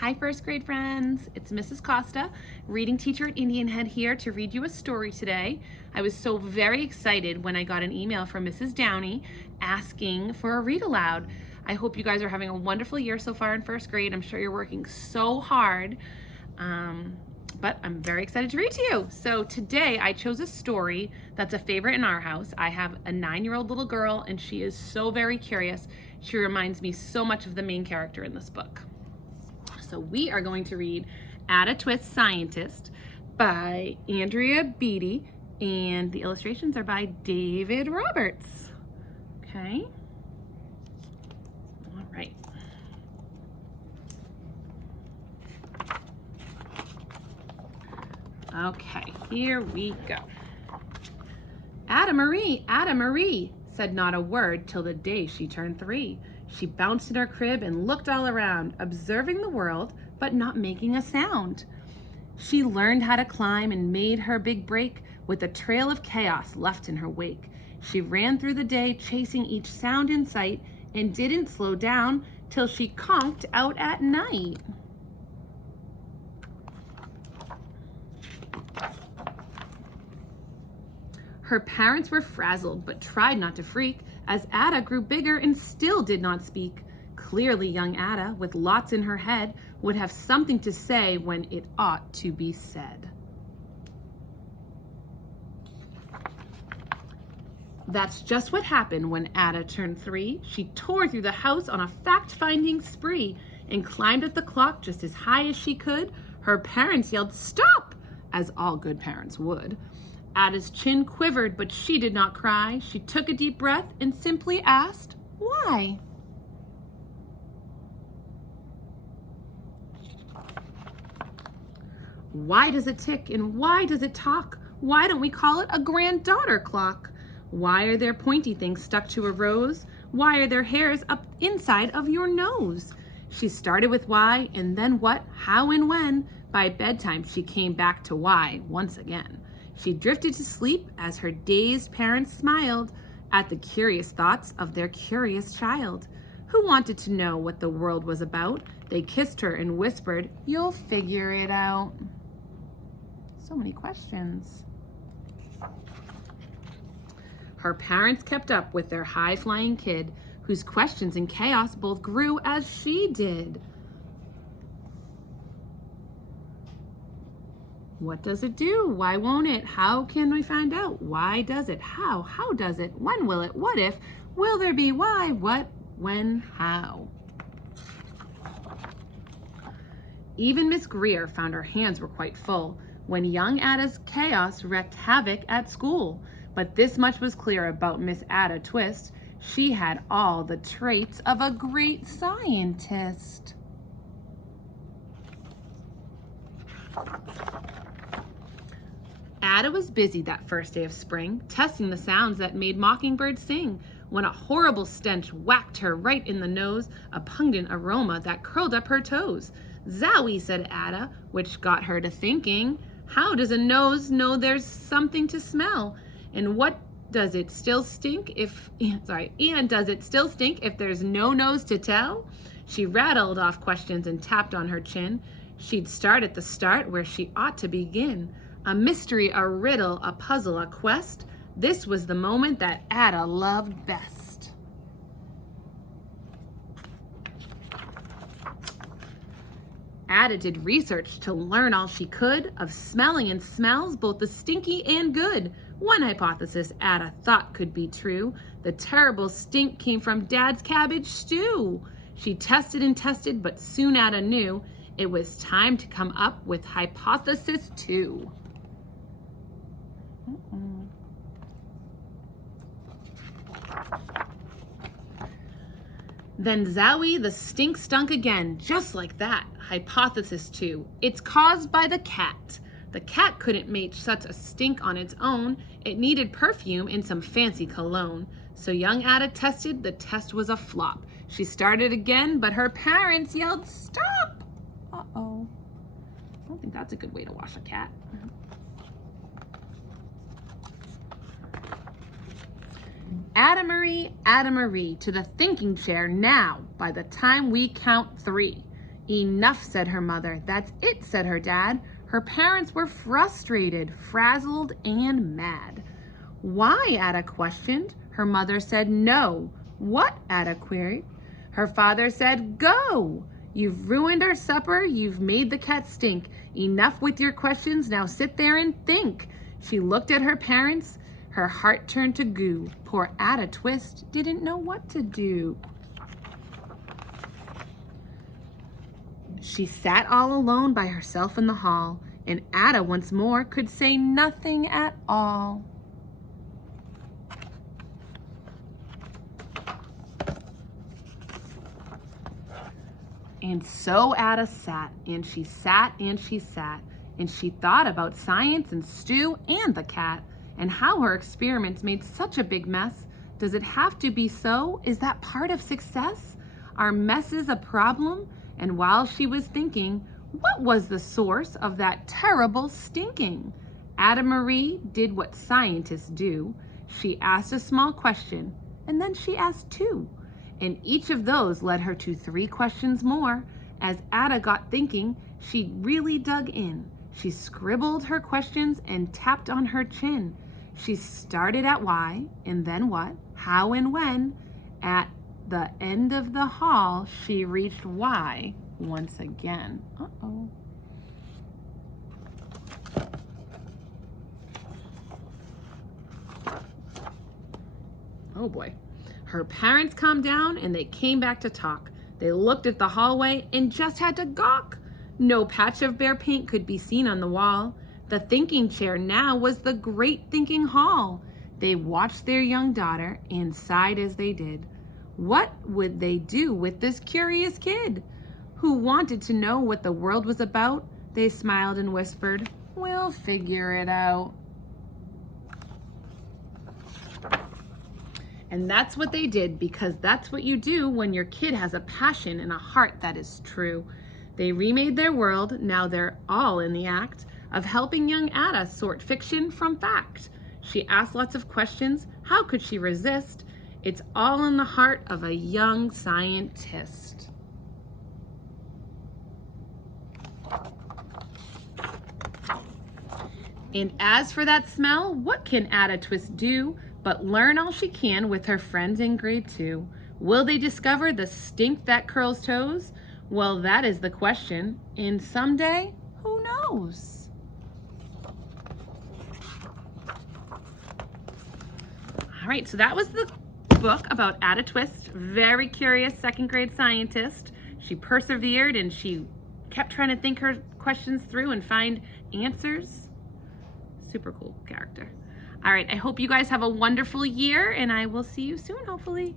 Hi, first grade friends. It's Mrs. Costa, reading teacher at Indian Head here to read you a story today. I was so very excited when I got an email from Mrs. Downey asking for a read aloud. I hope you guys are having a wonderful year so far in first grade. I'm sure you're working so hard, but I'm very excited to read to you. So today I chose a story that's a favorite in our house. I have a 9-year-old little girl and she is so very curious. She reminds me so much of the main character in this book. So we are going to read Add a Twist Scientist by Andrea Beatty, and the illustrations are by David Roberts. Okay. All right. Okay, here we go. Ada Marie, said not a word till the day she turned 3. She bounced in her crib and looked all around, observing the world, but not making a sound. She learned how to climb and made her big break with a trail of chaos left in her wake. She ran through the day, chasing each sound in sight, and didn't slow down till she conked out at night. Her parents were frazzled, but tried not to freak, as Ada grew bigger and still did not speak. Clearly young Ada, with lots in her head, would have something to say when it ought to be said. That's just what happened when Ada turned 3. She tore through the house on a fact-finding spree and climbed up the clock just as high as she could. Her parents yelled, "Stop!" as all good parents would. Ada's chin quivered, but she did not cry. She took a deep breath and simply asked, "Why?" Why does it tick and why does it talk? Why don't we call it a granddaughter clock? Why are there pointy things stuck to a rose? Why are there hairs up inside of your nose? She started with why and then what, how, and when. By bedtime, she came back to why once again. She drifted to sleep as her dazed parents smiled at the curious thoughts of their curious child, who wanted to know what the world was about. They kissed her and whispered, "You'll figure it out." So many questions. Her parents kept up with their high-flying kid, whose questions and chaos both grew as she did. What does it do? Why won't it? How can we find out? Why does it? How? How does it? When will it? What if? Will there be? Why? What? When? How? Even Miss Greer found her hands were quite full when young Ada's chaos wreaked havoc at school. But this much was clear about Miss Ada Twist. She had all the traits of a great scientist. Ada was busy that first day of spring, testing the sounds that made mockingbirds sing, when a horrible stench whacked her right in the nose, a pungent aroma that curled up her toes. "Zowie," said Ada, which got her to thinking, how does a nose know there's something to smell? And what does it still stink if, and does it still stink if there's no nose to tell? She rattled off questions and tapped on her chin. She'd start at the start where she ought to begin. A mystery, a riddle, a puzzle, a quest. This was the moment that Ada loved best. Ada did research to learn all she could of smelling and smells, both the stinky and good. One hypothesis Ada thought could be true. The terrible stink came from Dad's cabbage stew. She tested and tested, but soon Ada knew it was time to come up with hypothesis 2. Then zowie, the stink stunk again, just like that. Hypothesis 2. It's caused by the cat. The cat couldn't make such a stink on its own. It needed perfume and some fancy cologne. So young Ada tested, the test was a flop. She started again, but her parents yelled, "Stop!" Uh-oh. I don't think that's a good way to wash a cat. Ada Marie, to the thinking chair now. By the time we count 3, Enough, said her mother. That's it, said her dad. Her parents were frustrated, frazzled, and mad. Why? Ada questioned. Her mother said no. What? Ada queried. Her father said go. You've ruined our supper. You've made the cat stink. Enough with your questions. Now sit there and think. She looked at her parents. Her heart turned to goo. Poor Ada Twist didn't know what to do. She sat all alone by herself in the hall, and Ada once more could say nothing at all. And so Ada sat, and she sat, and she sat, and she thought about science and Stu and the cat, and how her experiments made such a big mess. Does it have to be so? Is that part of success? Are messes a problem? And while she was thinking, what was the source of that terrible stinking? Ada Marie did what scientists do. She asked a small question, and then she asked two. And each of those led her to 3 questions more. As Ada got thinking, she really dug in. She scribbled her questions and tapped on her chin. She started at why, and then what, how and when. At the end of the hall, she reached why once again. Uh-oh. Oh boy. Her parents calmed down and they came back to talk. They looked at the hallway and just had to gawk. No patch of bare paint could be seen on the wall. The thinking chair now was the great thinking hall. They watched their young daughter and sighed as they did. What would they do with this curious kid who wanted to know what the world was about? They smiled and whispered, "We'll figure it out." And that's what they did, because that's what you do when your kid has a passion and a heart that is true. They remade their world. Now they're all in the act of helping young Ada sort fiction from fact. She asked lots of questions. How could she resist? It's all in the heart of a young scientist. And as for that smell, what can Ada Twist do but learn all she can with her friends in grade 2? Will they discover the stink that curls toes? Well, that is the question. And someday, who knows? All right, so that was the book about Ada Twist, very curious 2nd grade scientist. She persevered and she kept trying to think her questions through and find answers. Super cool character. All right, I hope you guys have a wonderful year, and I will see you soon, hopefully.